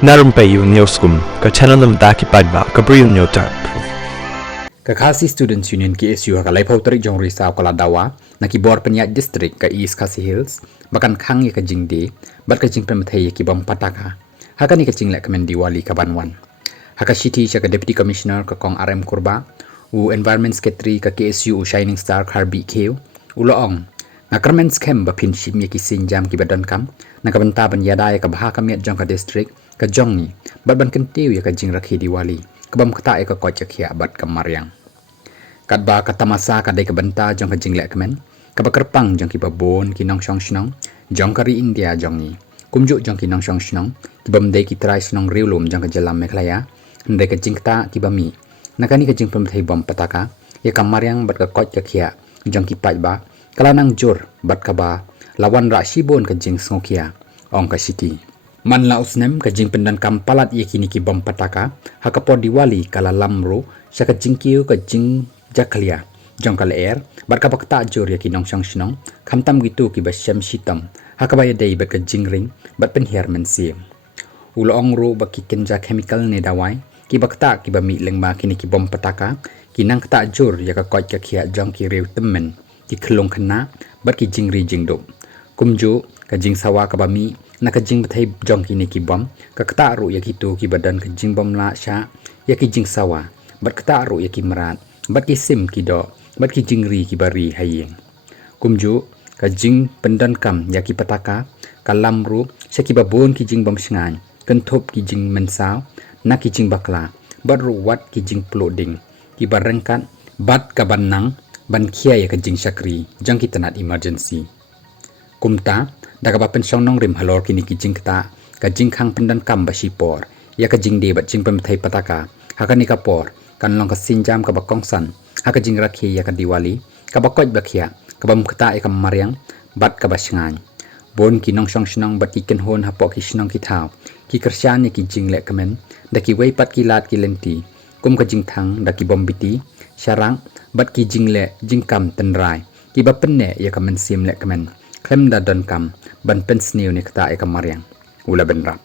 Narumpayu Neoskum, ka Chananam Daki Padba, Gabriel Nyotarp. Kakasi Students Union KSU ka Laipau Tarik Jong Risau ka Ladawa na kibor Penyat District ka East Khasi Hills bakan khang ya ka jingde bat ka jing pematay ya kibam pataka haka ni ka jing lek kemen Diwali ka Banwan haka city siya ka Deputy Commissioner ka Kong RM Kurba u Environment Secretary ka KSU u Shining Star Karbi Keu u Loong na kermen scam ba pinship ya ki sinjam ki badan kam na kabanta ban yada ya ka baha ka miat jong ka district ka jong ni bat ban kentiu ya ka jing rakhi Diwali kabam kata ya ka kocak ya bat ka Mariang kadba katamasa kadai kabenta jong ka jinglek kemen kabakerpang jong ki babon ki nong shong shnong jong kari India jong ni kumjuk jong ki nong shong shnong ki bamdai ki trai shnong riulum jong ka jalam meklaya ndai ka jingta ki bami nakani ka jing pemthai bom pataka ya ka Mariang bat ka koch ka khia jong ki pajba kalanang jor bat ka ba lawan ra shibon ka jing sngokia ong ka city man la usnem ka jing pendan kam palat ye kini ki bom pataka hakapo Diwali kala lamro sya ka jing kiu ka jing jaklia jong kala air bat ka bakta jor ye ki nong shang shnong khamtam gitu ki ba syam shitam hakaba ya dei bat ka jing ring bat pen her men sim ulo ong ro ba ki kenja chemical ne dawai ki bakta ki ba mi lengma kini ki bom pataka ki nang kta jor ya ka koch ka khia jong ki rew temmen ki khlong khana bat ki jing ri jing do kumjo ka jing sawa ka ba mi na ka jing bathai jong ki ne ki bom ka kta ru ya ki tu ki badan ka jing bom la sha ya ki jing sawa bat kta ru ya ki marat bat ki sim ki do bat ki jing ri ki bari hayeng kumjo ka jing pendan kam ya ki pataka kalam ru sha ki babon ki jing bom shngan kan thop ki jing mensaw na ki jing bakla bat ru wat ki jing ploding ki barengkat bat ka banang ban khia ya ka jing shakri jang ki tanat emergency kumta daga ba pensyong nong rim halor kini ki jing kta ka jing khang pendan kam ba shipor ya ka jing de bat jing pemthai pataka haka ni ka por kan long ka sinjam ka ba kongsan haka jing rakhi ya ka Diwali ka ba koch ba khia ka bam kta ya ka Mariang bat ka ba shngan bon ki nong shong shnong bat ki ken hon hapo ki shnong ki thau ki kersyan ya ki jing le kemen da ki wei pat ki lat ki lenti kum ka jing thang da ki bom biti syarang bat ki jing le jing kam tenrai ki ba penne ya ka men sim le kemen klem da don kam ban pen sniu ni kta ya ka Mariang ula ben rap